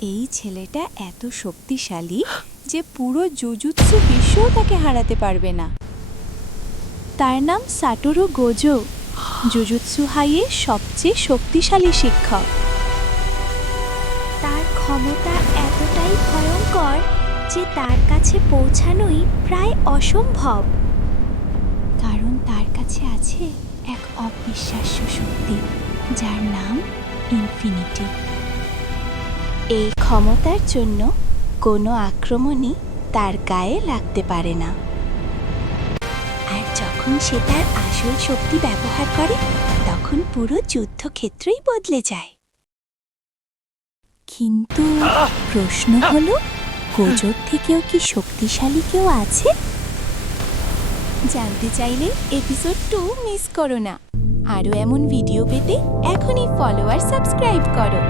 এই ছেলেটা এত শক্তিশালী যে পুরো জুজুৎসু বিশ্বও তাকে হারাতে পারবে না। তার নাম সাটোরু গোজো, জুজুৎসু হাইয়ের সবচেয়ে শক্তিশালী শিক্ষক। তার ক্ষমতা এতটাই ভয়ঙ্কর যে তার কাছে পৌঁছানোই প্রায় অসম্ভব। কারণ তার কাছে আছে এক অবিশ্বাস্য শক্তি, যার নাম ইনফিনিটি। এই ক্ষমতার জন্য কোনো আক্রমণই তার গায়ে লাগতে পারে না। আর যখন সে তার আসল শক্তি ব্যবহার করে, তখন পুরো যুদ্ধক্ষেত্রই বদলে যায়। কিন্তু প্রশ্ন হলো, গোজোর থেকেও কি শক্তিশালী কেউ আছে? জানতে চাইলে এপিসোড 2 মিস করো না। আরও এমন ভিডিও পেতে এখনই ফলো আর সাবস্ক্রাইব করো।